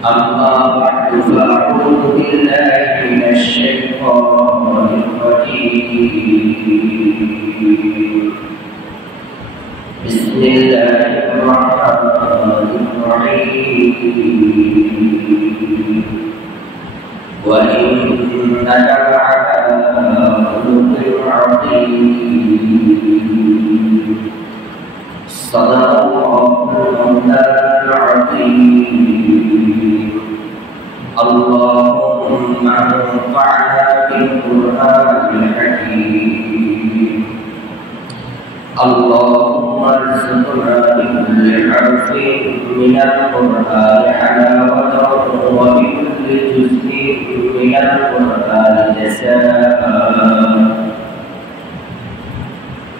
أما بعد فأعوذ بالله من الشيطان الرجيم بسم الله الرحمن الرحيم وإنك لعلى خلق عظيم صدق الله العظيم اللهم انفعنا بالقرآن الحكيم اللهم ارزقنا بكل حرف من القرآن حلاوة وبكل جزء من القرآن جزاء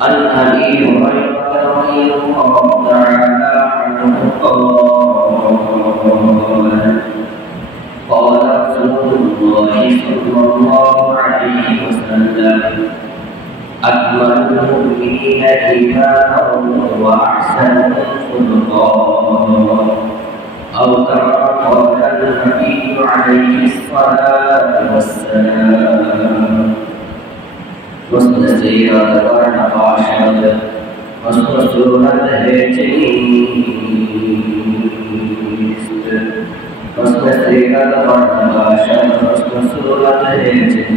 عن أبي هريرة رضي الله تعالى عنه قال رسول الله صلى الله عليه وسلم أكمل المؤمنين إيمانا وأحسنهم خلقا أو كما قال النبي عليه الصلاة والسلام مستسيرة ورنباشد مستسورة هجنيست مستسيرة ورنباشد مستسورة هجنيست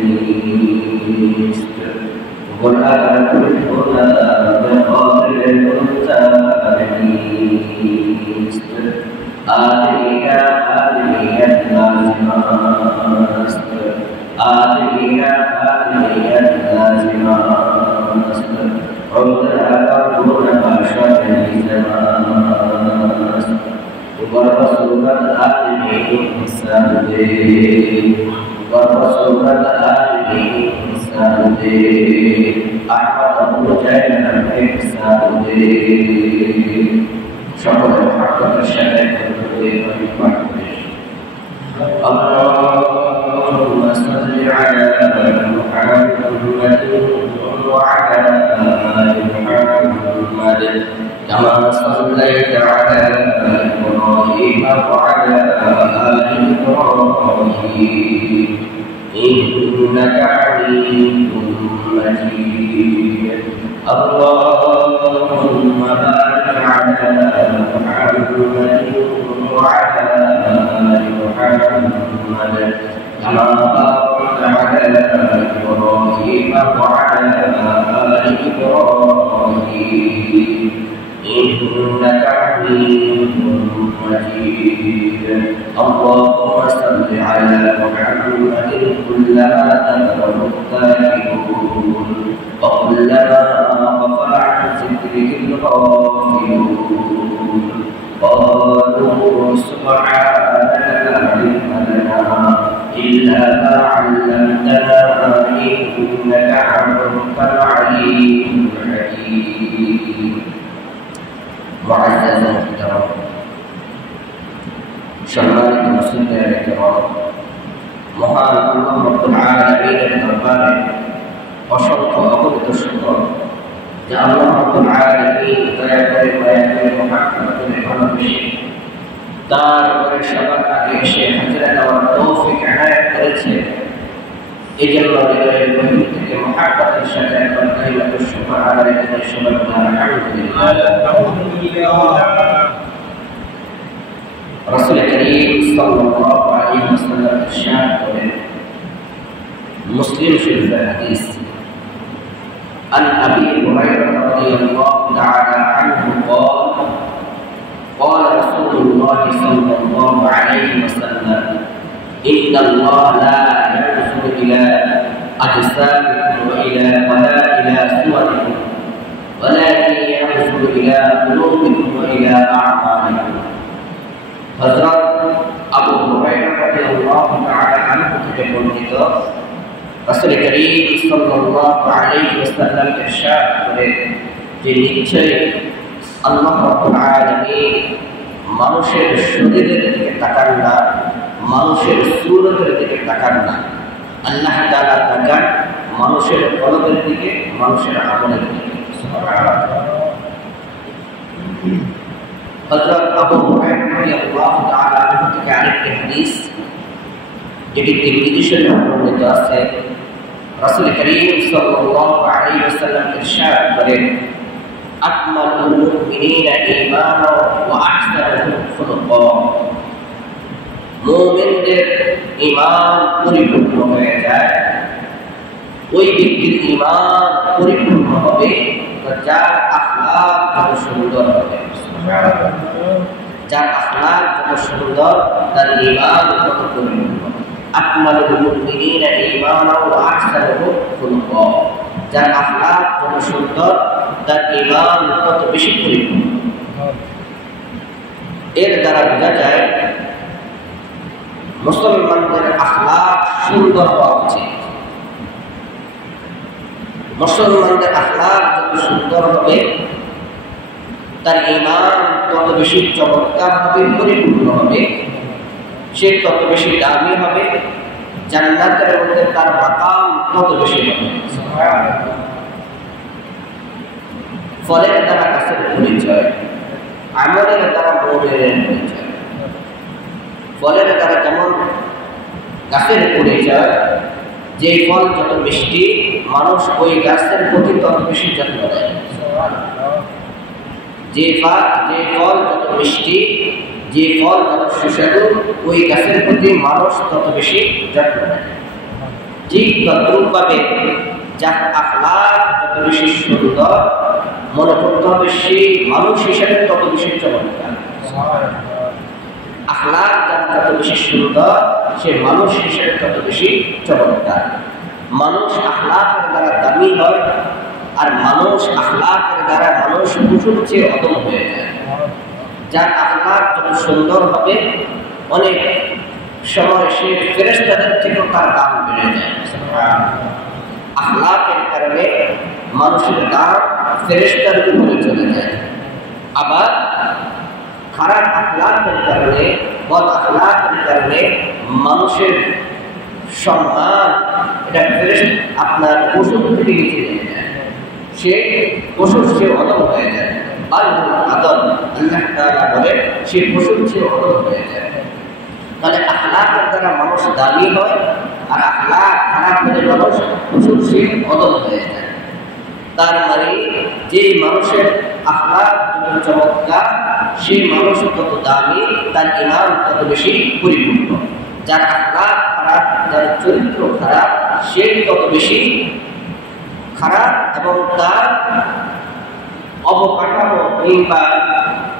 والآن كلنا بقدر المتابعيست آدمية لازماست آدمية لازماست عودها كون باشا لزماست ورسول آدمي إنسان دي ورسول آدمي إنسان دي أحمد أبو جهل إنسان دي شكر الحق الشريف اللهم صل على محمد وعلى آل محمد كما صليت على إبراهيم وعلى آل إبراهيم إنك حميد مجيد اللهم بارك على محمد وعلى آل محمد كما باركت على إبراهيم وعلى آل إبراهيم إنك حميد مجيد اللهم صل على محمد كلما ذكره الذاكرون وكلما غفل عن ذكره الغافلون قالوا سبحانك لا علم لنا إلا ما علمتنا إنك أنت العليم الحكيم معزز محترم সম্মানিত মুসলিমদের একরাম মহান আল্লাহ রাব্বুল আলামিনের দরবারে অসংখ্য অগণিত শুকর যে আল্লাহ রাব্বুল আলামিন দয়া করে মহব্বত করে ভালোবেসে তার উপরে সবার আগে এসে হাজিরা দেওয়ার তৌফিক এনায়েত করেছে এই জন্য হৃদয়ের গভীর থেকে মহব্বতের সাথে একবার কালিমাতুশ শুকর আদায় করে সবার আলহামদুলিল্লাহ رسول كريم صلى الله عليه وسلم ارشاد করেন مسلم شريف الحديث عن أبي هريرة رضي الله تعالى عنه قال رسول الله صلى الله عليه وسلم إن الله لا ينظر إلى أجسامكم ولا إلى صوركم ولكن ينظر إلى قلوبكم وإلى أعمالكم হযরত আবু হুরায়রা রাদিয়াল্লাহু তাআলা আনহু থেকে বর্ণিত রাসূল করিম সাল্লাল্লাহু আলাইহি ওয়াসাল্লাম ইরশাদ করেন যে নিশ্চয়ই আল্লাহ রাব্বুল আলামিন মানুষের শরীরের দিকে তাকান না, মানুষের সূরতের দিকে তাকান না। আল্লাহ তাআলা তাকান মানুষের কলবের দিকে, মানুষের আমলের দিকে। সুবহানাল্লাহ। হযরত আবু হুরায়রা রাদিয়াল্লাহু তাআলা আনহু থেকে আরেকটি হাদিস যেটি তিরমিজি শরীফে বর্ণিত আছে। রাসূল করিম সাল্লাল্লাহু আলাইহি ওয়াসাল্লাম ইরশাদ করেন, আকমালুল মুমিনিনা ঈমানা ওয়া আহসানুহুম খুলুকা। মুমিনদের ঈমান পরিপূর্ণ হয়ে যায়, ওই ব্যক্তির ঈমান পরিপূর্ণ হবে যার আখলাক যত সুন্দর হবে। যার আখলাক যত সুন্দর তার ঈমান তত পরিপূর্ণ। আকমালুল মুমিনিনা ঈমানা ওয়া আহসানুহুম খুলুকা। যার আখলাক যত সুন্দর তার ঈমান তত বেশি পরিপূর্ণ। এর দ্বারা বোঝা যায় মুসলমানদের আখলাক সুন্দর হওয়া উচিত। মুসলমানদের আখলাক যত সুন্দর হবে তার ঈমান তত বেশি চমৎকার হবে, পরিপূর্ণ হবে, সে তত বেশি দামি হবে, জান্নাতের মধ্যে তার মাকাম তত বেশি হবে। ফলের দ্বারা কাছের পরিচয়, আমলের দ্বারা মুমিনের পরিচয়। ফলের দ্বারা যেমন গাছের পরিচয়, যে ফল যত মিষ্টি মানুষ ওই গাছের প্রতি তত বেশি যত্ন দেয়। যে ফল যত মিষ্টি, যে ফল যত সুস্বাদু, ওই গাছের প্রতি মানুষ তত বেশি যত্ন নেয়। ঠিক তদ্রূপভাবে যার আখলাক যত বেশি সুন্দর, মনে করতে হবে সেই মানুষ হিসেবে তত বেশি চমৎকার। আখলাক যার যত বেশি সুন্দর, সে মানুষ হিসেবে তত বেশি চমৎকার। মানুষ আখলাকের দ্বারা দামি হয়, আর মানুষ আখলাকের দ্বারা মানুষ পশুর চেয়ে অদম হয়ে যায়। যার আখলাক যত সুন্দর হবে, অনেক সময় সে ফেরেশতাদের থেকেও তার দাম বেড়ে যায়। আখলাকের কারণে মানুষের দাম ফেরেশতার উপরে চলে যায়। আবার খারাপ আখলাকের কারণে, বদ আখলাকের কারণে মানুষের সম্মান এটা আপনার পশুর থেকে নিচে নিয়ে যায়, সে পশুর চেয়ে অদম হয়ে যায়। আদম আল্লাহ তাআলা বলে সে পশুর চেয়ে অদম হয়ে যায়। তাহলে আখলাকের দ্বারা মানুষ দামি হয়, আর আখলাক খারাপ হলে মানুষ পশুর চেয়ে অদম হয়ে যায়। তার মানে যে মানুষের আখলাক যত চমৎকার, সেই মানুষ তত দামি, তার ঈমান তত বেশি পরিপূর্ণ। যার আখলাক খারাপ, যার চরিত্র খারাপ, সে তত বেশি খারাপ এবং তার অবকাঠামো কিংবা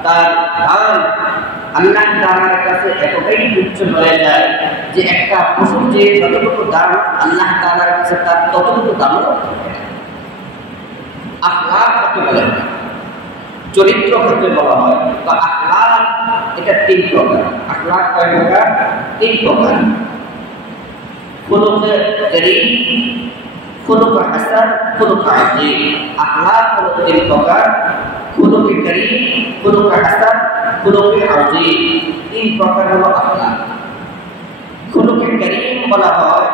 তার দাম আল্লাহ তাআলার কাছে এতটাই তুচ্ছ হয়ে যায় যে একটা পশুর যে যতটুকু দাম আল্লাহ তাআলার কাছে তার ততটুকু দামও আখলাক কাকে বলা হয়, চরিত্র কাকে বলা হয়। তো আখলাক এটা তিন প্রকার। আখলাক কয় প্রকার? তিন প্রকার। খুলুকে কারীম, খুলুকে হাসান, খুলুকে আযীম। আখলাক হলো তিন প্রকার: খুলুকে কারীম, খুলুকে হাসান, খুলুকে আযীম। তিন প্রকার হলো আখলাক। খুলুকে কারীম বলা হয়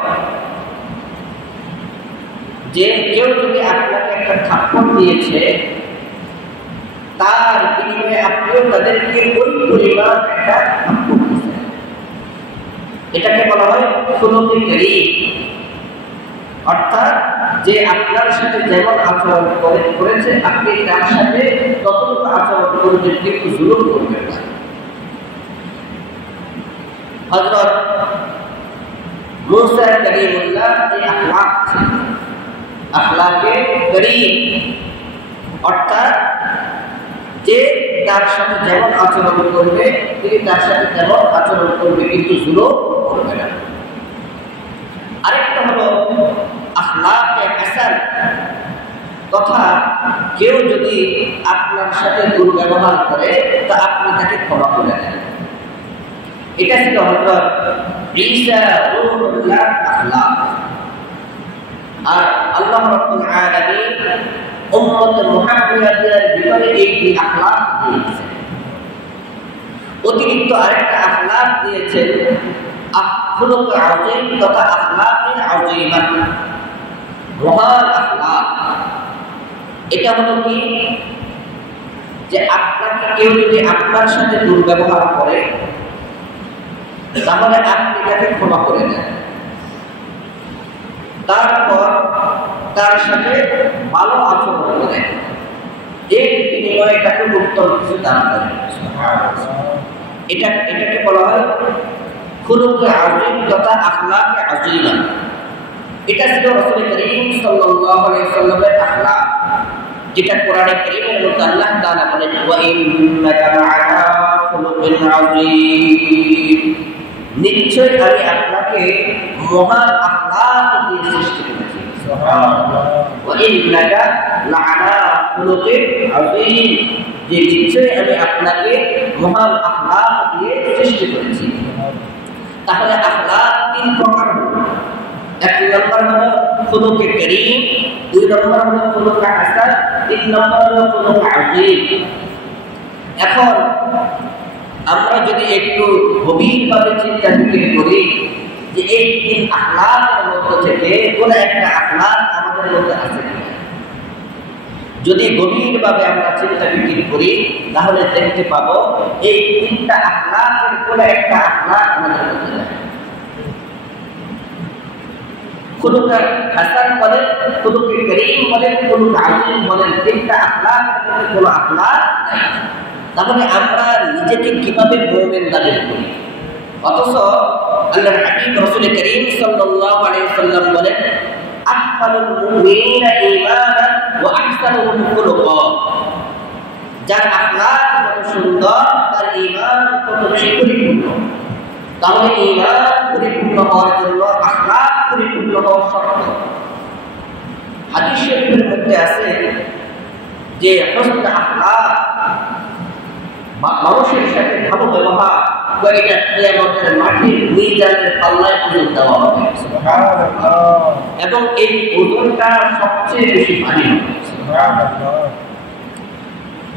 যে কেউ যদি আপনাকে একটা থাপ্পড় দিয়েছে, তার বিনিময়ে আপনিও তাদেরকে ওই পরিমাণ একটা থাপ্পড় দিয়েছেন, এটাকে বলা হয় খুলুকে কারীম। অর্থাৎ যে আপনার সাথে যেমন আচরণ করেছে, আপনি তার সাথে ততটুকু আচরণ করবেন, কিন্তু জুলুম করবেন না। হযরত মুসা কারীমুল্লাহ এই আখলাক ছিল, আখলাকে কারীম। অর্থাৎ যে তার সাথে যেমন আচরণ করবে, তিনি তার সাথে তেমন আচরণ করবে, কিন্তু জুলুম করবে না। আরেকটা হলো আখলাকে হাসান, তথা কেউ যদি আপনার সাথে দুর্ব্যবহার করে তা আপনি তাকে ক্ষমা করে দেন। এটা ছিল হযরত ঈসা রূহুল্লাহ আখলাক। আর আল্লাহ রাব্বুল আলামিন উম্মত মুহাম্মাদের ভিতরে এই আখলাক দিয়েছেন। অতিরিক্ত আরেকটা আখলাক দিয়েছেন, খুলুকে আযীম তথা আখলাকে আযীমা, মহান আখলাক। এটা হলো কি? যে আপনাকে কেউ যদি আপনার সাথে দুর্ব্যবহার করে তাহলে আপনি তাকে ক্ষমা করে দেন, তারপর তার সাথে ভালো আচরণ করেন, এর বিনিময়ে তাকে উত্তম কিছু দান করেন। এটাকে বলা হয় খুলুকে আযীম তথা আখলাকে আযীমা। এটা ছিল রাসূল করিম সাল্লাল্লাহু আলাইহি ওয়াসাল্লামের আখলাক, যেটা কোরআনে কারীমের মধ্যে আল্লাহ তাআলা বলেন ওয়া ইন্নাকা লাআলা খুলুকিন আযীম, নিশ্চয় আমি আপনাকে মহান আখলাক দিয়ে সৃষ্টি করেছি। সুবহানাল্লাহ। ওয়া ইন্নাকা লাআলা খুলুকিন আযীম, যে নিশ্চয় আমি আপনাকে মহান আখলাক দিয়ে সৃষ্টি করেছি। তাহলে আখলাক তিন প্রকার হলো। এক নম্বর হলো খুলুকে কারীম, দুই নম্বর হলো খুলুকে হাসান, তিন নম্বর হলো খুলুকে আযীম। এখন আমরা যদি একটু গভীরভাবে চিন্তা ফিকির করি যে এই তিন আখলাকের মধ্যে থেকে কোন একটা আখলাক আমাদের মধ্যে আছে কিনা, যদি গভীরভাবে আমরা চিন্তা ফিকির করি তাহলে দেখতে পাবো এই তিনটা আখলাকের কোন একটা আখলাক আমাদের মধ্যে আছে। খুলুকে হাসান বলেন, খুলুকে কারীম বলেন, খুলুকে আযীম বলেন, তিনটা আখলাকের মধ্যে কোন আখলাক নাই। তাহলে আমরা নিজেকে কিভাবে মুমিন দাবি করি? অথচ আল্লাহর হাবিব রাসূল করিম সাল্লাল্লাহু আলাইহি ওয়াসাল্লাম বলেন আকমালুল মুমিনিনা ঈমানান ওয়া আহসানুহুম খুলুকা, যার আখলাক যত সুন্দর তার ঈমান তত বেশি পরিপূর্ণ। তাহলে ঈমান পরিপূর্ণ হওয়ার জন্য আখলাক পরিপূর্ণ হওয়া শর্ত। হাদিস শরীফের মধ্যে আছে যে হুসনুল আখলাক, মানুষের সাথে ভালো ব্যবহার করে এটা কিয়ামতের মাঠে মিজানের পাল্লায় ওজন দেওয়া হবে। সুবহানাল্লাহ। এবং এই ওজনটা সবচেয়ে বেশি ভারী হবে। সুবহানাল্লাহ।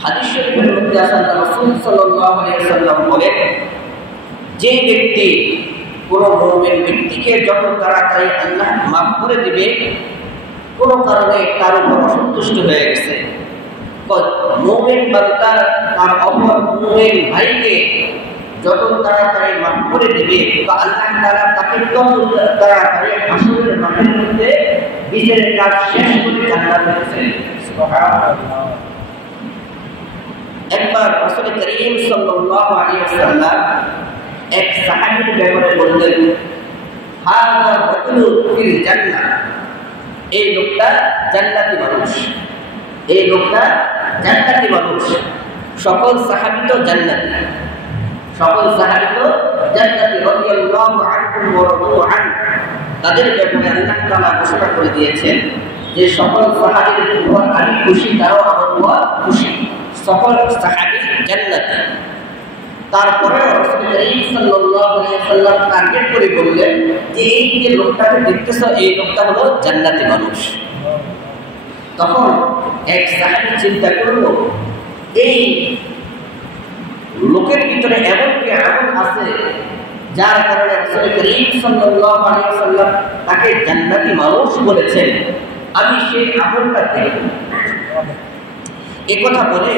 হাদিস শরীফের মধ্যে আছে রাসূল সাল্লাল্লাহু আলাইহি ওয়াসাল্লাম বলেন যে ব্যক্তি কোন মুমিন ব্যক্তিকে যত তাড়াতাড়ি আল্লাহ মাফ করে দিবে, কোন কারণে তার উপর অসন্তুষ্ট হয়ে গেছে, মুমিন বান্দা তার অপর মুমিন ভাইকে যত তাড়াতাড়ি মাফ করে দিবে তো আল্লাহ তাআলা তাকে তত তাড়াতাড়ি হাসরের মাঠের মধ্যে বিচারের কাজ শেষ করে জান্নাতে ছেড়ে দেবে। সুবহানাল্লাহ। একবার রাসূল করিম সাল্লাল্লাহু আলাইহি ওয়াসাল্লাম এক সাহাবীর ব্যাপারে বললেন হাযা রাজুলু ফিল জান্নাহ, এই লোকটা জান্নাতি মানুষ, এই লোকটা জান্নাতি মানুষ। সকল সাহাবী তো জান্নাতি, সকল সাহাবী তো জান্নাতি রাদিয়াল্লাহু আনহুম ওয়া রাদু আন। তাদের ব্যাপারে আল্লাহ তাআলা ঘোষণা করে দিয়েছেন যে সকল সাহাবীদের উপর আমি খুশি, তারাও আমার উপর খুশি, সকল সাহাবী জান্নাতি। তারপরে রাসূল করিম সাল্লাল্লাহু আলাইহি ওয়াসাল্লাম টার্গেট করে বললেন যে এই যে লোকটাকে দেখতেছো এই লোকটা হলো জান্নাতি মানুষ। তখন এক সাহাবী চিন্তা করলো এই লোকের ভিতরে এমন কি আমল আছে যার কারণে রাসূল করিম সাল্লাল্লাহু আলাইহি ওয়াসাল্লাম তাকে জান্নাতি মানুষ বলেছেন, আমি সেই আমলটা দেখব। এই কথা বলে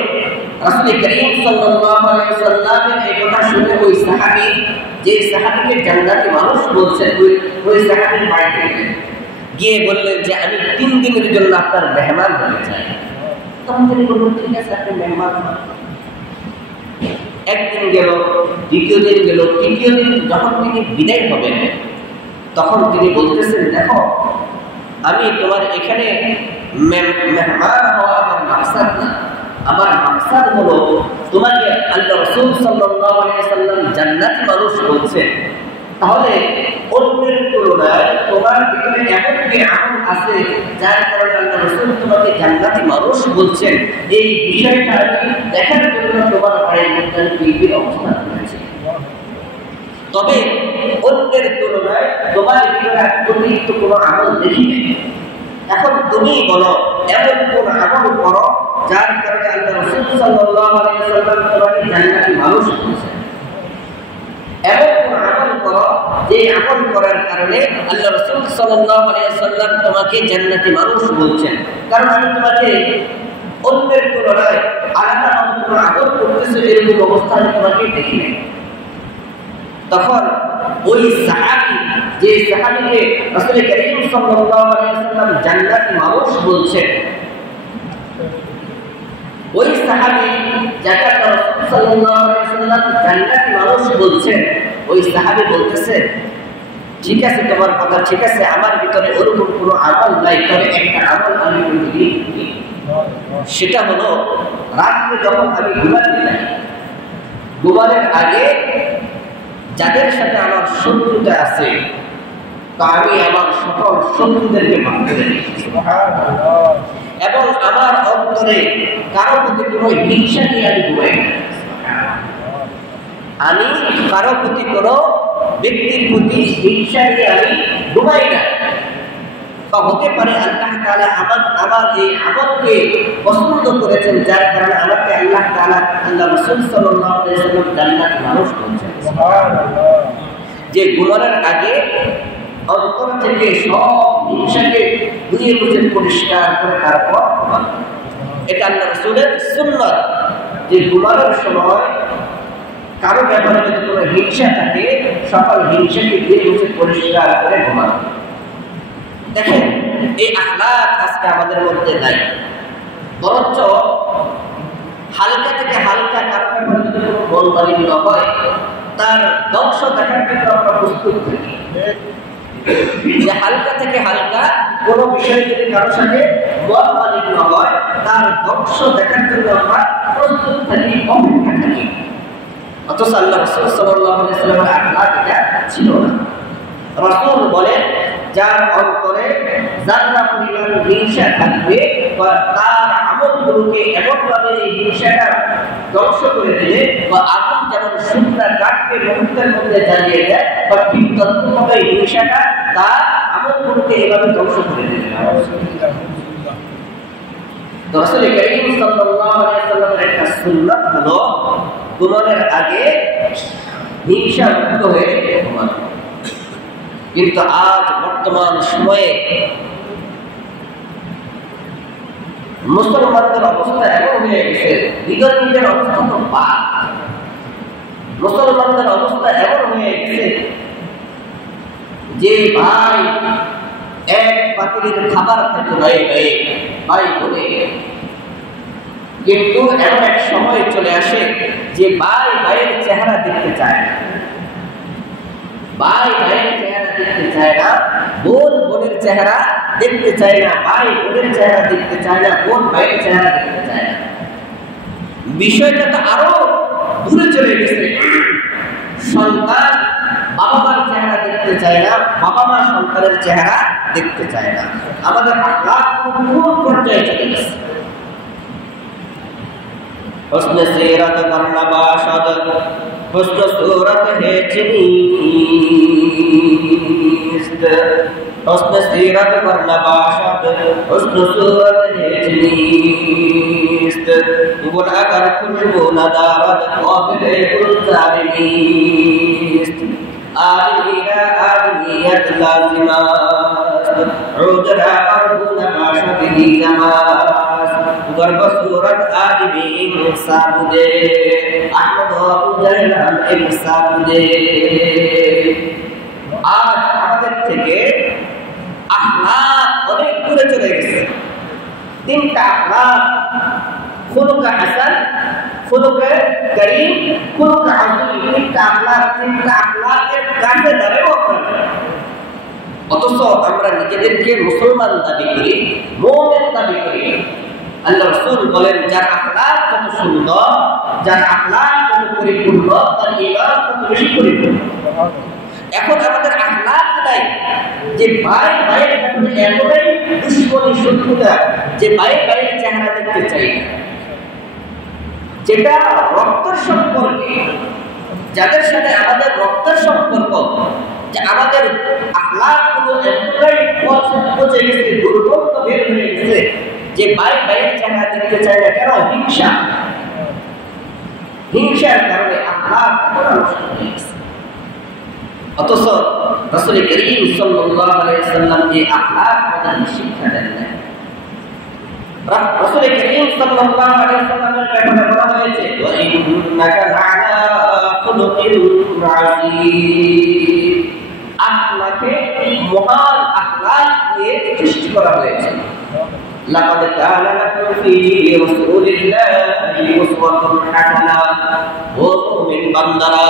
রাসূল করিম সাল্লাল্লাহু আলাইহি ওয়াসাল্লামের এই কথা শুনে ওই সাহাবী, যে সাহাবীকে জান্নাতি মানুষ বলছেন, ওই সাহাবীর বাড়িতে গিয়ে বললেন যে আমি 3 দিনের জন্য আপনার মেহমান হতে চাই। তখন তিনি বললেন ঠিক আছে আপনি মেহমান হন। একদিন গেল, দ্বিতীয় দিন গেল, তৃতীয় দিন যখন তিনি বিদায় হবেন তখন তিনি বলতেছেন দেখো আমি তোমার এখানে মেহমান হওয়া আমার মাকসাদ না, আমার মাকসাদ হলো তোমাকে আল্লাহ রাসূল সাল্লাল্লাহু আলাইহি ওয়াসাল্লাম জান্নাতি মানুষ বলছেন, তাহলে অন্যের তুলনায় তোমার ভিতরে এমন কি আমল আছে যার কারণে আল্লাহ রাসূল তোমাকে জান্নাতি মানুষ বলছেন, এই বিষয়টা আমি দেখার জন্য তোমার বাড়ির মধ্যে বিবির অবস্থান করেছি। তবে অন্যের তুলনায় তোমার ভিতরে অতিরিক্ত কোনো আমল দেখি নাই। এখন তুমি বলো এমন কোন আমল করো যার কারণে আল্লাহ রাসূল সাল্লাল্লাহু আলাইহি ওয়াসাল্লাম তোমাকে জান্নাতি মানুষ বলছেন। এমন কোন আমল করো যে আমল করার কারণে আল্লাহ রাসূল সাল্লাল্লাহু আলাইহি ওয়াসাল্লাম তোমাকে জান্নাতি মানুষ বলছেন। কারণ আমি তোমাকে অন্যের তুলনায় আলাদা কোনো আমল করতেছে এরকম অবস্থা তোমাকে দেখি নাই। তখন ওই সাহাবী, যে সাহাবীকে রাসূল করিম সাল্লাল্লাহু আলাইহি ওয়াসাল্লাম জান্নাতি মানুষ বলছেন, ওই সাহাবী যাকে রাসূল সাল্লাল্লাহু আলাইহি ওয়াসাল্লাম জান্নাতি মানুষ বলছেন, ওই সাহাবী বলতেছে, ঠিক আছে তোমার কথা ঠিক আছে, আমার ভিতরে ওরকম কোনো আমল নাই, তবে একটা আমল আমি করি, সেটা হলো রাত্রে যখন আমি ঘুমাতে যাই, ঘুমানোর আগে যাদের সাথে আমার শত্রুতা আছে তা আমি আমার সকল শত্রুদেরকে মাফ করে দিই, এবং আমার অন্তরে কারো প্রতি কোনো হিংসা নিয়ে আমি ঘুমাই না। আমি কারো প্রতি কোনো ব্যক্তির প্রতি হিংসা নিয়ে আমি ঘুমাই না। বা হতে পারে আল্লাহ তাআলা আমার এই আমলকে পছন্দ করেছেন, যার কারণে আমাকে আল্লাহ তাআলা আল্লাহ রাসূল সাল্লাল্লাহু আলাইহি ওয়াসাল্লাম জান্নাতি মানুষ বলেছেন। সুবহানাল্লাহ। যে ঘুমানোর আগে অন্তর থেকে সব হিংসাকে ধুয়ে মুছে পরিষ্কার করে তারপর ঘুমানো, এটা আল্লাহ রাসূলের সুন্নাত। যে ঘুমানোর সময় কারো ব্যাপারে যদি কোনো হিংসা থাকে, সকল হিংসাকে ধুয়ে মুছে পরিষ্কার করে ঘুমানো। দেখেন, এই আখলাক আজকে আমাদের মধ্যে নাই, বরঞ্চ হালকা থেকে হালকা কারো ব্যাপারে যদি কোনো মনমালিন্য হয়, তার ধ্বংস দেখার জন্য আমরা প্রস্তুত থাকি। যে হালকা থেকে হালকা কোনো বিষয় যদি কারোর সাথে মনমালিন্য হয়, তার ধ্বংস দেখার জন্য আমরা প্রস্তুত থাকি, অপেক্ষা থাকি। অথচ আল্লাহ রাসূল সাল্লাল্লাহু আলাইহি ওয়াসাল্লামের আখলাক এটা ছিল না। রাসূল বলেন, যার অন্তরে যারা পরিমাণ হিংসা থাকবে বা তার আমলগুলোকে এমনভাবে এই হিংসাটা ধ্বংস করে দিলে, বা আগুন যেমন শুকনা কাঠকে মুহূর্তের মধ্যে জ্বালিয়ে দেয়, বা ঠিক তদ্রুপভাবে হিংসাটা তার আমলগুলোকে এভাবে ধ্বংস করে দিবে। তো রাসূল করিম সাল্লাল্লাহু আলাইহি ওয়াসাল্লামের একটা সুন্নাত হলো ঘুমানোর আগে হিংসা মুক্ত হয়ে ঘুমানো। কিন্তু আজ বর্তমান সময়ে মুসলমানদের অবস্থা এমন হয়ে গেছে, হৃদয়ের অবস্থা তো পাক। মুসলমানদের অবস্থা এমন হয়ে গেছে যে ভাই এক পাতিলের খাবার খেতে ভাই বলে, কিন্তু এমন এক সময় চলে আসে যে ভাই ভাইয়ের চেহারা দেখতে চায় না, ভাই ভাইয়ের চেহারা দেখতে চায় না, বোন বোনের চেহারা দেখতে চায় না, ভাই বোনের চেহারা দেখতে চায় না, বোন ভাইয়ের চেহারা দেখতে চায় না। বিষয়টা তো আরো দূরে চলে গেছে। সন্তান বাবা মার চেহারা দেখতে চায় না, বাবা মা সন্তানের চেহারা দেখতে চায় না। আমাদের আখলাক কোন পর্যায়ে চলে গেছে। हुस्न सीरत वरना बाशद, हुस्न सूरत है चीस्त, हुस्न सीरत वरना बाशद, हुस्न सूरत है चीस्त, गुनाहगार खुशबू नदारत काबिल गुलजारिस्त, आदमीरा आदमियत लाजिमास्त, उदरा अर्बुना बाशद ही नमाज, गर्भ सूरत आदमी इंसाबुदे, अहमद अबू जहल इंसाबुदे। आज আমাদের থেকে আখলাক অনেক দূরে চলে গেছে। তিনটা আখলাক, খুলুক হাসান, খুলুক করিম, খুলুক আযীম, তিনটা আখলাকের কাছে দাঁড়াও আপনারা। অথচ আমরা নিজেদেরকে মুসলমান দাবি করি, মুমিন দাবি করি। আল্লাহ রাসূল বলেন, যার আখলাক কত সুন্দর, যার আখলাক কত পরিপূর্ণ, তার ঈমান কত বেশি পরিপূর্ণ। এখন আমাদের আখলাক নাই, যে ভাই ভাইয়ের ব্যাপারে এতটাই দুশ্মনী শত্রুতা যে ভাই ভাইয়ের চেহারা দেখতে চাই, যেটা রক্তের সম্পর্কে, যাদের সাথে আমাদের রক্তের সম্পর্ক, যে আমাদের আখলাকগুলো এতটাই পচে গেছে, দুর্গন্ধ বের হয়ে গেছে যে ভাই ভাইয়ের চেহারা দেখতে চায় না। কেন? হিংসার কারণে আখলাক নষ্ট হয়ে গেছে। অথচ রাসূল করিম সাল্লাল্লাহু আলাইহি ওয়াসাল্লাম এই আখলাক আমাদের শিক্ষা দেন না। রাসূল করিম সাল্লাল্লাহু আলাইহি ওয়াসাল্লামের ব্যাপারে বলা হয়েছে ওয়া ইন্নাকা লা'আলা খুলুকিন আযীম, আপনাকে মহান আখলাক দিয়ে সৃষ্টি করা হয়েছে। লাকাদ কানা লাকুম ফী রাসূলিল্লাহি উসওয়াতুন হাসানাহ, ও মুমিন বান্দারা,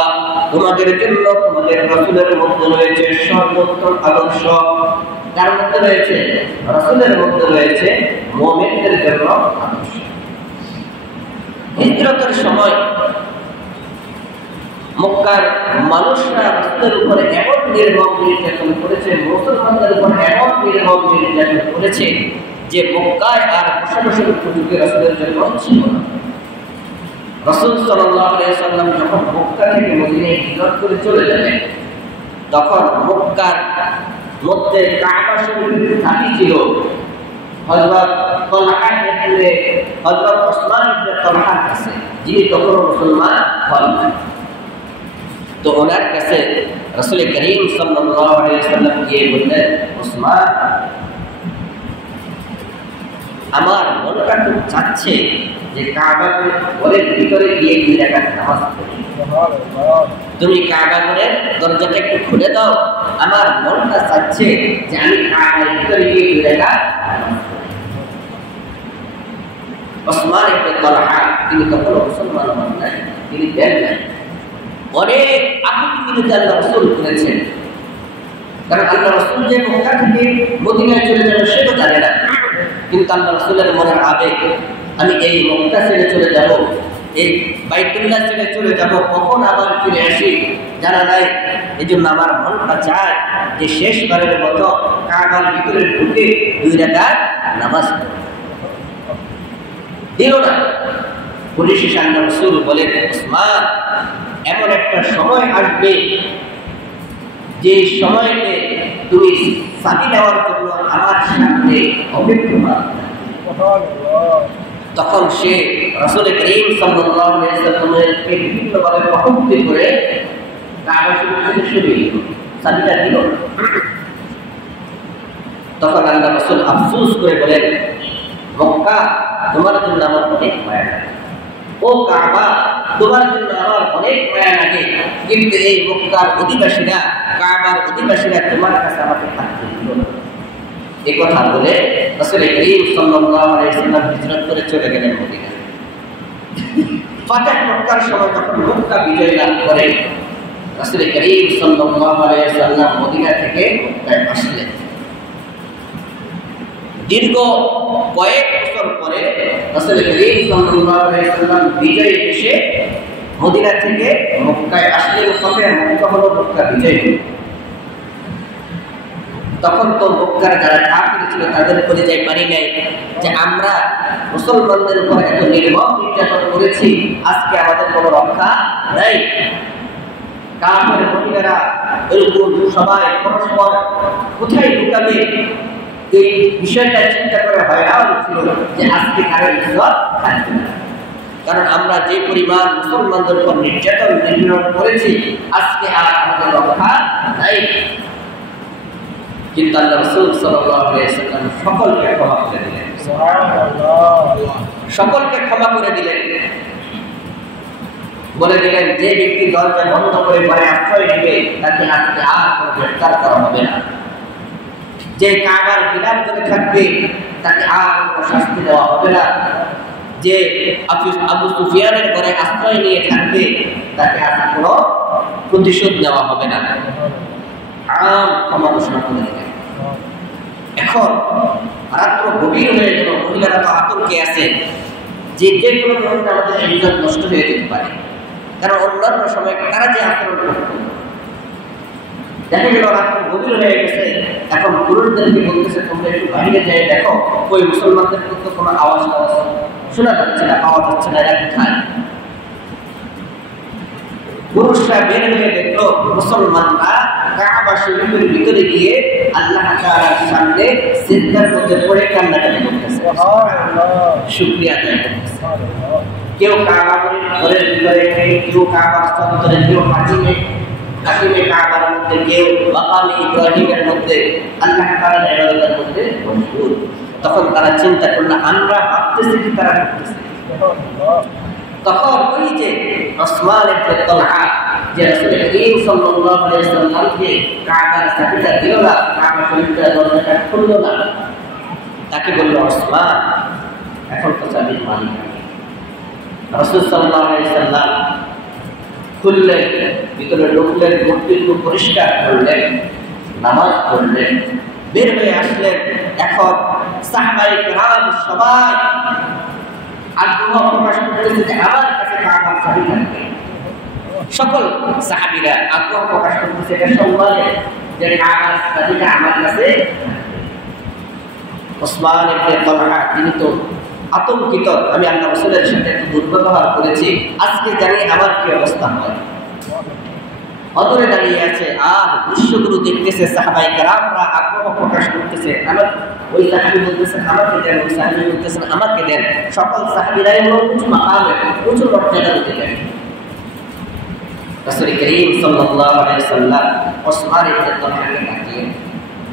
তোমাদের জন্য তোমাদের রাসূলের মধ্যে রয়েছে সর্বোত্তম আদর্শ। তার মধ্যে রয়েছে রাসূলের মধ্যে রয়েছে মুমিনদের জন্য আদর্শ। হিজরতের সময় মক্কার মানুষরা রাসূলের উপরে এমন নির্মম নির্যাতন করেছে, মুসলমানদের উপর এমন নির্মম নির্যাতন করেছে যে মক্কায় আর বসবাসের উপযোগী রাসূলের জন্য ছিল না। রাসূল সাল্লাল্লাহু আলাইহি ওয়াসাল্লাম যখন মক্কা থেকে মদিনায় হিজরত করে চলে যাবেন, তখন মক্কার মধ্যে কাবা শরীফের সাথী ছিল হযরত তালহা ইবনে হযরত উসমান ইবনে তালহার কাছে, যিনি তখন মুসলমান হন না। তো ওনার কাছে রাসূল করিম সাল্লাল্লাহু আলাইহি ওয়াসাল্লাম গিয়ে বললেন, উসমান, আমার মনটা খুব চাচ্ছে যে কাবা ঘরের ভিতরে গিয়ে 2 রাকাত নামাজ পড়ি। তুমি কাবা ঘরের দরজাটা একটু খুলে দাও, আমার মনটা চাচ্ছে যে আমি কাবার ভিতরে গিয়ে 2 রাকাত নামাজ পড়ি। উসমান ইবনে তালহা তিনি তখন মুসলমান হন নাই, তিনি দেন নাই। অনেক আপত্তি বিরোধী আল্লাহ রাসূল করেছেন, কারণ আল্লাহ রাসূল যে মক্কা থেকে মদিনায় চলে যাবেন সে তো জানে না, কিন্তু আল্লাহ রাসূলের মনের আবেগ, আমি এই মক্কা ছেড়ে চলে যাব, এই বাইতুল্লাহ ছেড়ে চলে যাব, কখন আবার ফিরে আসি জানা নাই। এই জন্য আমার মনটা চায় যে শেষবারের মতো কাবার ভিতরে ঢুকে 2 রাকাত নামাজ পড়ব। দিল না। পুলিশের সামনে রাসূল বলেন, উসমান, এমন একটা সময় আসবে যে সময়তে তুমি সাথী দেওয়ার জন্য আমার সামনে অপেক্ষা। তখন সে রাসূল করিম সাল্লাল্লাহু আলাইহি ওয়াসাল্লামের বিভিন্নভাবে কটূক্তি করে কাবা শরীফে সরিয়ে দিল, সাথীটা দিল। তখন আল্লাহ রাসূল আফসোস করে বলেন, মক্কা, তোমার জন্য আমার অনেক মায়া লাগে, ও কাবা, তোমার জন্য আমার অনেক মায়া লাগে, কিন্তু এই মক্কার অধিবাসীরা, কাবার অধিবাসীরা তোমার কাছে আমাকে থাকতে দিল না। এই কথা বলে রাসূল করিম সাল্লাল্লাহু আলাইহি ওয়াসাল্লাম হিজরত করে চলে গেলেন মদিনায়। ফাতহ মক্কার সময় যখন মক্কা বিজয় লাভ করে, রাসূল করিম সাল্লাল্লাহু আলাইহি ওয়াসাল্লাম মদিনা থেকে মক্কায় আসলেন। দীর্ঘ কয়েক বছর পরে রাসূল করিম সাল্লাল্লাহু আলাইহি ওয়াসাল্লাম বিজয় এসে মদিনা থেকে মক্কায় আসলেন। ফাতহ মক্কা হলো মক্কা বিজয়। তখন তো মক্কার যারা কাফির ছিল তাদের পরিচয় পারি নাই যে আমরা মুসলমানদের উপর এত নির্মম নির্যাতন করেছি, আজকে আমাদের কোনো রক্ষা নাই। কাফের মহিলারা এরকম সবাই পরস্পর কোথায় ঢুকাবে, এই বিষয়টা চিন্তা করে হয়রান ছিল যে আজকে কারো ইজ্জত থাকবে না। কারণ আমরা যে পরিমাণ মুসলমানদের উপর নির্যাতন নিপীড়ন করেছি, আজকে আর আমাদের রক্ষা নাই। কিন্তু আল্লাহ রাসূল সাল্লাল্লাহু আলাইহি ওয়াসাল্লাম সকলকে ক্ষমা করে দিলেন। সুবহানাল্লাহ। সকলকে ক্ষমা করে দিলেন, বলে দিলেন যে ব্যক্তি দরজা বন্ধ করে ঘরে আশ্রয় নেবে তাকে আজকে আর কোনো গ্রেফতার করা হবে না। যে কাবার গিলাফ করে থাকবে তাকে আর কোনো শাস্তি দেওয়া হবে না। যে আবু সুফিয়ানের ঘরে আশ্রয় নিয়ে থাকবে তাকে আর কোনো প্রতিশোধ নেওয়া হবে না। আম ক্ষমা ঘোষণা করে দিলেন। এখন রাত্র গভীর হয়ে গেল, মহিলারা তো আতঙ্কে আছে যে যে কোনো মুহূর্তে আমাদের ইজ্জত নষ্ট হয়ে যেতে পারে, কারণ অন্যান্য সময় তারা যে আচরণ করত। দেখা গেল রাত্র গভীর হয়ে গেছে, এখন পুরুষদেরকে বলতেছে তোমরা একটু বাইরে যাই দেখো ওই মুসলমানদের তো কোনো আওয়াজ শোনা যাচ্ছে না, পাওয়া যাচ্ছে না, এরা কোথায়। পুরুষরা বের হয়ে দেখল মুসলমানরা কাবা শরীফের ভিতরে গিয়ে আল্লাহ তাআলার সামনে সিজদার মধ্যে পড়ে কান্নাকাটি করতেছে, শুকরিয়া আদায় করতেছে। কেউ কাবা ঘরের ভিতরে, কেউ কাবার চত্বরে, কেউ হাজিমে কাবার মধ্যে, কেউ মাকামে ইব্রাহিমের মধ্যে আল্লাহ তাআলার ইবাদতের মধ্যে মশগুল। তখন তারা চিন্তা করলো আমরা ভাবতেছি কি তারা করতেছে। তখন ওই যে ওসমান ইবনে তালহা যে রাসূল করিম সাল্লাল্লাহু আলাইহি ওয়াসাল্লামকে কাবার চাবিটা দিল না, কাবা শরীফের দরজাটা খুললো না, তাকে বলল ওসমান এখন তো চাবির মালিক। রাসূল সাল্লাল্লাহু আলাইহি ওয়াসাল্লাম খুললেন, ভিতরে ঢুকলেন, মূর্তিগুলো পরিষ্কার করলেন, নামাজ পড়লেন, বের হয়ে আসলেন। এখন সাহাবায়ে কেরাম সবাই আগ্রহ প্রকাশ করতেছে যে আমার কাছে কাবার চাবি থাকবে। সকল সাহাবীরা আগ্রহ প্রকাশ করতেছে এটা সম্মানে যে কাবার চাবিটা আমার কাছে। ওসমান ইবনে তালহা তিনি তো আতঙ্কিত, আমি আল্লাহ রাসূলের সাথে একটু দুর্ব্যবহার করেছি, আজকে জানি আমার কি অবস্থা হয়। অদূরে দাঁড়িয়ে আছে আর দৃশ্যগুলো দেখতেছে, সাহাবায়ে কেরামরা আগ্রহ প্রকাশ করতেছে, আমার ওই সাহাবী বলতেছেন আমাকে দেন, ওই সাহাবী বলতেছেন আমাকে দেন। সকল সাহাবীরাই উঁচু মাকামে উঁচু মর্যাদার দিলেন। রাসূল করিম সাল্লাল্লাহু আলাইহি ওয়াসাল্লাম ওসমান ইবনে তালহাকে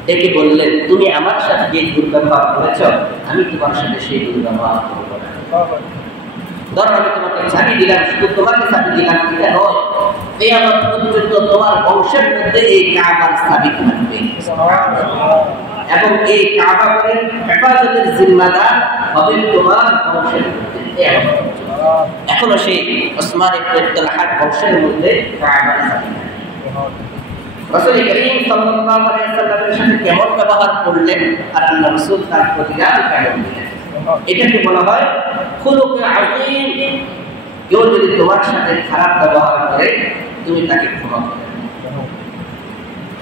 ডেকে বললেন তুমি আমার সাথে যে দুর্ব্যবহার করেছ আমি তোমার সাথে সেই দুর্ব্যবহার করব না। ধরো আমি তোমাকে চাবি দিলাম, শুধু তোমাকে চাবি দিলাম এটা নয়, কিয়ামত পর্যন্ত তোমার বংশের মধ্যে এই কাবার চাবি থাকবে এবং এই কাবারের হেফাজতের জিম্মাদার হবে তোমার বংশের মধ্যে। এখনো সেই ওসমান ইবনে তালহার বংশের মধ্যে কাবার চাবি। রাসূল করিম সাল্লাল্লাহু আলাইহি ওয়াসাল্লামের সাথে কেমন ব্যবহার করলেন আর আল্লাহ রাসূল তার প্রতিদান কেমন দিলেন, এটাকে বলা হয় খুলুকে আযীম। কেউ যদি তোমার সাথে খারাপ ব্যবহার করে তুমি তাকে ক্ষমা করে দাও,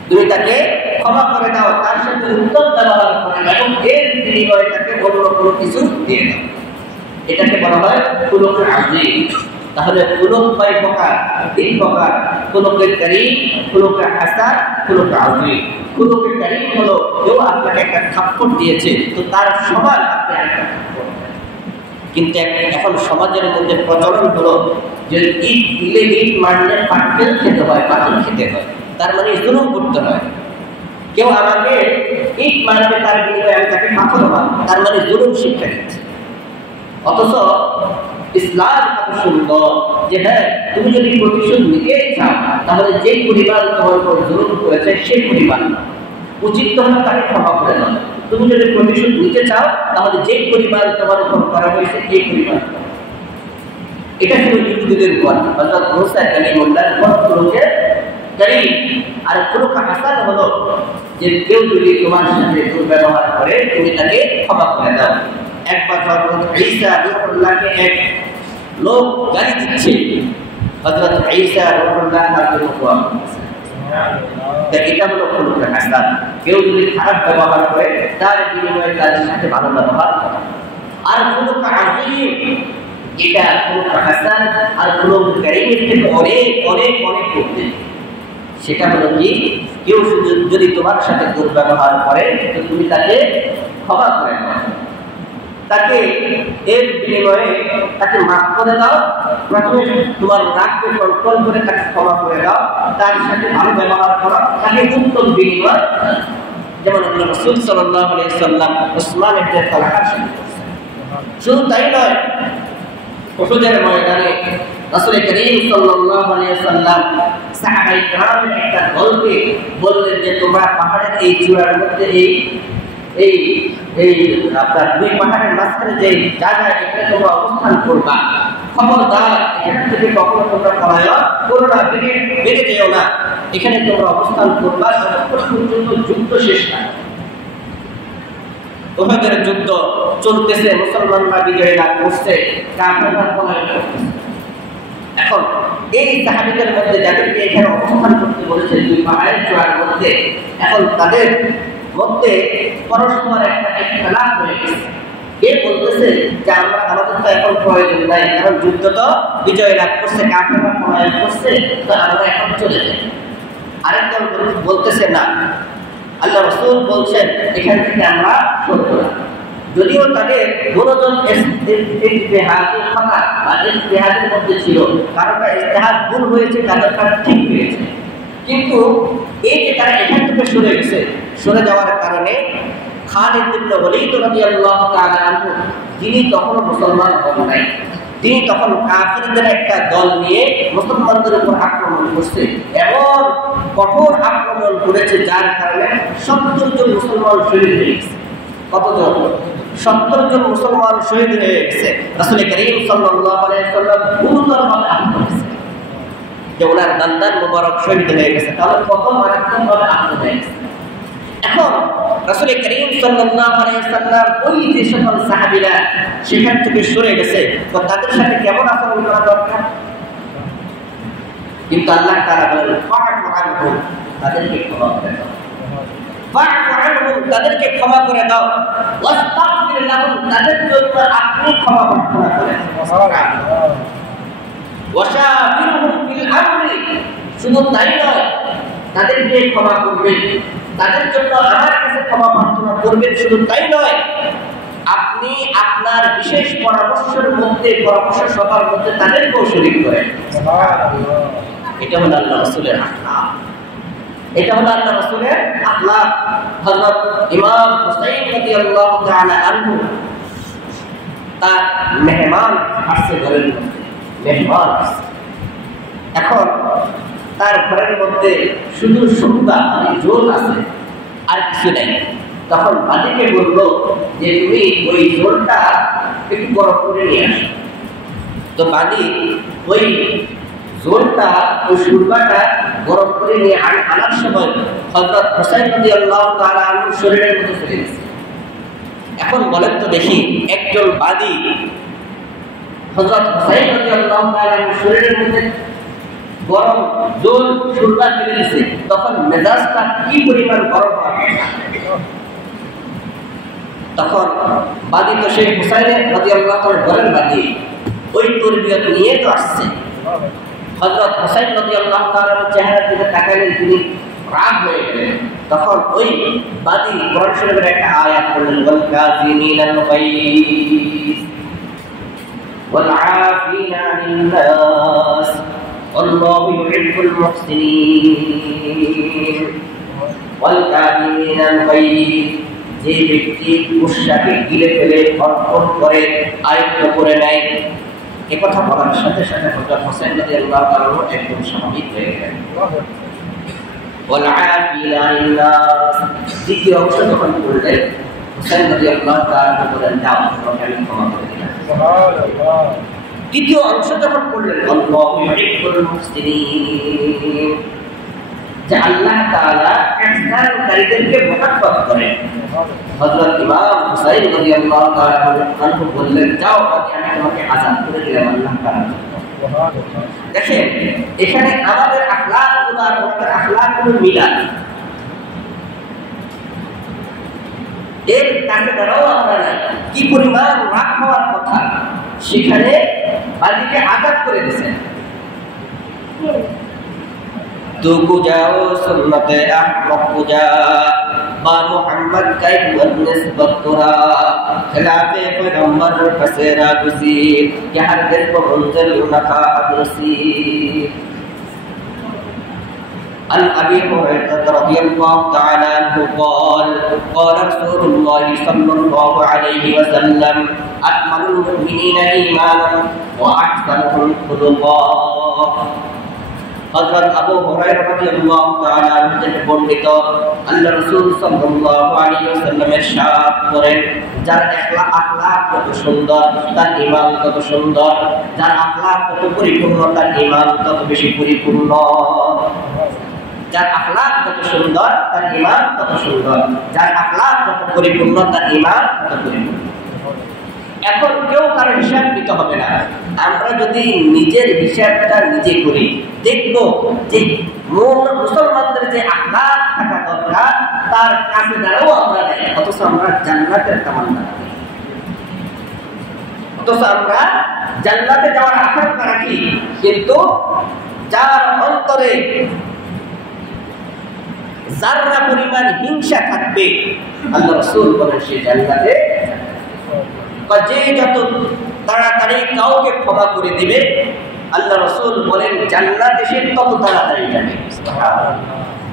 তুমি তাকে ক্ষমা করে দাও, তার সাথে উত্তম ব্যবহার করে এবং এর বিনিময়ে তাকে অন্য কোনো কিছু দিয়ে দাও, এটাকে বলা হয় খুলুকে আযীম। তাহলে খুলুক কয় প্রকার? তিন প্রকার। খুলুকে কারীম, খুলুকে হাসান, খুলুকে আযীম। খুলুকে কারীম হলো কেউ আপনাকে একটা থাপ্পড় দিয়েছে তো তার সমান আপনি একটা থাপ্পড় দেন। কিন্তু এখন সমাজের মধ্যে প্রচলন হলো যে ইট দিলে ইট মারলে পাটকেল খেতে হয়, পাথর খেতে হয়, তার মানে জুলুম করতে হয়। কেউ আমাকে ইট মারবে তার বিনিময়ে আমি তাকে পাথর মারব, তার মানে জুলুম শিক্ষা দিচ্ছে। অথচ ইসলাম কত সুন্দর যে হ্যাঁ তুমি যদি প্রতিশোধ নিতেই চাও তাহলে যে পরিবার তোমার উপর জুলুম করেছে সেই পরিবার উচিত হলো তাকে ক্ষমা করে দাও। তুমি যদি প্রতিশোধ নিতে চাও তাহলে যে পরিবার তোমার উপর করা হয়েছে এই পরিবার। এটা ছিল ইহুদিদের উপর হযরত মুসা কালিমুল্লাহর উপর খুলুকে কারীম। আর খুলুকে হাসান হলো যে কেউ যদি তোমার সাথে দুর্ব্যবহার করে তুমি তাকে ক্ষমা করে দাও। একবার হযরত ঈসা রূহুল্লাহকে এক লোক গালি দিচ্ছে, হযরত ঈসা রূহুল্লাহ তাকে বললেন এটা হলো খুলুকে হাসান। কেউ যদি খারাপ ব্যবহার করে তার বিনিময়ে তার সাথে ভালো ব্যবহার করা। আর খুলুকে আযীম এটা খুলুকে হাসান আর খুলুকে কারীমের থেকে অনেক অনেক অনেক করতে। সেটা হলো কি কেউ যদি তোমার সাথে দুর্ব্যবহার করে তো তুমি তাকে ক্ষমা করে দাও, তাকে এর বিনিময়ে তাকে মাফ করে দাও। প্রথমে তোমার রাগকে কন্ট্রোল করে তাকে ক্ষমা করে দাও, তার সাথে ভালো ব্যবহার করো, তাকে উত্তম বিনিময়। যেমন আল্লাহ রাসূল সাল্লাল্লাহু আলাইহি ওয়াসাল্লাম ওসমান ইবনে তালহার সাথে শুধু তাই নয়, উহুদের ময়দানে রাসূল করিম সাল্লাল্লাহু আলাইহি ওয়াসাল্লাম সাহাবায়ে কেরামের একটা দলকে বললেন যে তোমরা পাহাড়ের এই চূড়ার মধ্যে এই আপনার দুই পাহাড়ের মাঝখানে যে জায়গায় এখানে তোমরা অবস্থান করবা, খবরদার এখান থেকে কখনো তোমরা পলায়ন করো না, বেরিয়ে যেও না, এখানে তোমরা অবস্থান করবা যতক্ষণ পর্যন্ত যুদ্ধ শেষ না। উহুদের যুদ্ধ চলতেছে, মুসলমানরা বিজয় লাভ করছে, কাফেররা পলায়ন করতেছে। এখন এই সাহাবীদের মধ্যে যাদেরকে এখানে অবস্থান করতে বলেছে দুই পাহাড়ের চূড়ার মধ্যে, এখন তাদের মধ্যে পরস্পর একটা ইখতিলাফ হয়ে গেছে। কে বলতেছে যে আমাদের তো এখন প্রয়োজন নাই, কারণ যুদ্ধ তো বিজয় লাভ করছে, কাফেররা পলায়ন করছে, তো আমরা এখন চলে যাই। আরেকজন বলতেছে না, আল্লাহ রাসূল বলছেন এখান থেকে আমরা সরব না। যদিও তাদের দুজন ইজতিহাদের কথা বা ইজতিহাদের মধ্যে ছিল, কারণটা ইজতিহাদ ভুল হয়েছে, কারণটা ঠিক হয়েছে, কিন্তু এই যে তারা এখান থেকে সরে গেছে, সরে যাওয়ার কারণে খালিদ ইবনে ওয়ালিদ রাদিয়াল্লাহু তাআলা আনহু, যিনি তখন মুসলমান হন নাই, তিনি তখন কাফিরদের একটা দল নিয়ে মুসলমানদের উপর আক্রমণ করছে, এমন কঠোর আক্রমণ করেছে যার কারণে 70 জন মুসলমান শহীদ হয়ে গেছে। কতজন? 70 জন মুসলমান শহীদ হয়ে গেছে। রাসূল করিম সাল্লাল্লাহু আলাইহি ওয়াসাল্লাম গুরুতরভাবে আহত হয়েছে, যে ওনার দান্দান মুবারক শহীদ হয়ে গেছে। তাহলে কত মারাত্মকভাবে আহত হয়ে গেছে। এখন রাসূল করিম সাল্লাল্লাহু আলাইহি ওয়াসাল্লাম ওই যে সকল সাহাবীরা সেখান থেকে সরে গেছে, তো তাদের সাথে কেমন আচরণ করা দরকার? কিন্তু আল্লাহ তাআলা বলেন ফা'ফু আনহুম, তাদেরকে ক্ষমা করে দাও। ফা'ফু আনহুম, তাদেরকে ক্ষমা করে দাও। ওয়াস্তাগফির লাহুম, তাদের জন্য আপনি ক্ষমা প্রার্থনা করেন। ওয়াশাবিরহুম ফিল আমরি, শুধু তাই নয়, তাদেরকে ক্ষমা করবেন, তাদের জন্য আমার কাছে ক্ষমা প্রার্থনা করবেন, শুধু তাই নয়, আপনি আপনার বিশেষ পরামর্শের মধ্যে, পরামর্শ সভার মধ্যে তাদেরকেও শরীক করেন। এটা হলো আল্লাহ রাসূলের আখলাক, এটা হলো আল্লাহ রাসূলের আখলাক। হযরত ইমাম হুসাইন রাদিয়াল্লাহু তাআলা আনহু, তার মেহমান আসছে ঘরের মধ্যে, মেহমান আসছে। এখন তার ঘরের মধ্যে শুধু সুন্দা জোল আছে, আর কিছু নেই। তখন বাদীকে বলল যে তুমি ওই জোলটা একটু গরম করে নিয়ে আসো। তো বাদী ওই জোলটা, ওই সুরবাটা গরম করে নিয়ে আনার সময় হযরত হুসাইন রাদিয়াল্লাহু তাআলা আনহুর শরীরের মধ্যে চলে গেছে। এখন বলেন তো দেখি, একজন বাদী হযরত হুসাইন রাদিয়াল্লাহু তাআলা আনহুর শরীরের মধ্যে গরম জোল সুরবা ফেলে দিছে, তখন মেজাজটা কি পরিমাণ গরম হবে। তখন বাদী তো সেই হুসাইন রাদিয়াল্লাহু তাআলা ঘরের বাদী, ওই তরবিয়ত নিয়ে তো আসছে। হযরত হুসাইন রাদিয়াল্লাহু তাআলার চেহারার দিকে তাকালেন, তিনি রাগ হয়ে গেলেন। তখন ওই বাদী কোরআন শরীফের একটা আয়াত পড়লেন, ওয়াল কাযিমিনাল গায়জ ওয়াল আফিনা আনিন নাস আল্লাহু ইউহিব্বুল মুহসিনিন ওয়াল কাযিমিনাল গায়জ, যে ব্যক্তি গুসাকে গিলে ফেলে অর্পণ করে, আয়ত্ত করে নেয়। এই কথা বলার সাথে সাথে হযরত হুসাইন রাদিয়াল্লাহু তাআলা একদম স্বাভাবিক হয়ে গেলেন। ওয়াল আফিনা আনিন নাস, দ্বিতীয় অংশ যখন পড়লেন, হুসাইন রাদিয়াল্লাহু তাআলা বলেন, যাও তোমাকে আমি ক্ষমা করে দিলাম। সুবহানাল্লাহ। দ্বিতীয় অংশ যখন পড়লেন, আল্লাহু ইউহিব্বুল মুহসিনিন, যে আল্লাহ তাআলা ইহসানকারীদেরকে মহব্বত করেন। হযরত ইমাম হুসাইন রাদিয়াল্লাহু তাআলা আনহু বললেন, যাও আমি তোমাকে আযাদ করে দিলাম আল্লাহ তাআলা। সুবহানাল্লাহ। দেখেন এখানে আমাদের আখলাকগুলো আর ওদের আখলাকগুলো মিলান। এর কাছে দাঁড়াও আমরা নাই, কি পরিমাণ রাগ হওয়ার কথা, সেখানে বাদীকে আযাদ করে দিয়েছেন। तो जाओ सुन्नत अहमद पूजा बा मोहम्मद का निस्बत तुरा खिलाफे पैगंबर फसेरा गुसीर या हर दिल को मंजिल नखा नसीब। عن أبي هريرة رضي الله تعالى عنه قال قال رسول الله صلى الله عليه وسلم أكمل المؤمنين إيمانا وأحسنهم خلقا। হযরত আবু হুরায়রা রাদিয়াল্লাহু তাআলা আনহু থেকে বর্ণিত, আল্লাহ রাসূল সাল্লাল্লাহু আলাইহি ওয়াসাল্লাম ইরশাদ করেন, যার আখলাক কত সুন্দর তার ঈমান কত সুন্দর, যার আখলাক কত পরিপূর্ণ তার ঈমান তত বেশি পরিপূর্ণ। যার আখলাক কত সুন্দর তার ঈমান কত সুন্দর, যার আখলাক কত পরিপূর্ণ তার ঈমান কত পরিপূর্ণ। এখন কেউ কারো হিসাব দিতে হবে না, আমরা যদি নিজের হিসাবটা নিজে করি, দেখব যে মুসলমানদের যে আখলাক থাকা দরকার তার কাছে দ্বারাও আমরা নেই, অথচ আমরা জান্নাতের তামান্না রাখি, অথচ আমরা জান্নাতে যাওয়ার আকাঙ্ক্ষা রাখি। কিন্তু যার অন্তরে যারা পরিমাণ হিংসা থাকবে, আল্লাহ রাসূল বলেন সে জান্নাতে, যে যত তাড়াতাড়ি কাউকে ক্ষমা করে দিবে, আল্লাহ রাসূল বলেন জান্নাতে সে তত তাড়াতাড়ি যাবে।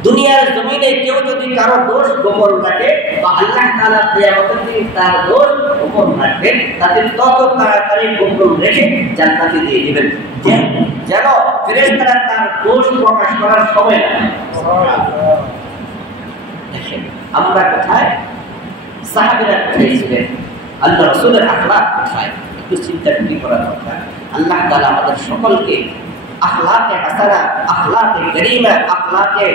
দুনিয়ার জমিনে কেউ যদি কারো দোষ গোপন রাখে বা আল্লাহ তাআলা কিয়ামতের দিন তার দোষ গোপন রাখবেন, তাকে তত তাড়াতাড়ি গোপন রেখে জান্নাতে দিয়ে দিবেন যেন ফেরেশতারা তার দোষ প্রকাশ করার সময় না। দেখেন আমরা কোথায়, সাহাবীরা কোথায় ছিলেন, আল্লাহ রাসূলের আখলাক কোথায়, একটু চিন্তা করা দরকার। আল্লাহ তাআলা আমাদের সকলকে আখলাকে হাসানা, আখলাকে করিমা, আখলাকে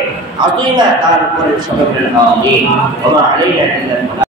আযীমা দান করেন। সকলে আমিন। ওয়া মা আলাইনা ইল্লাল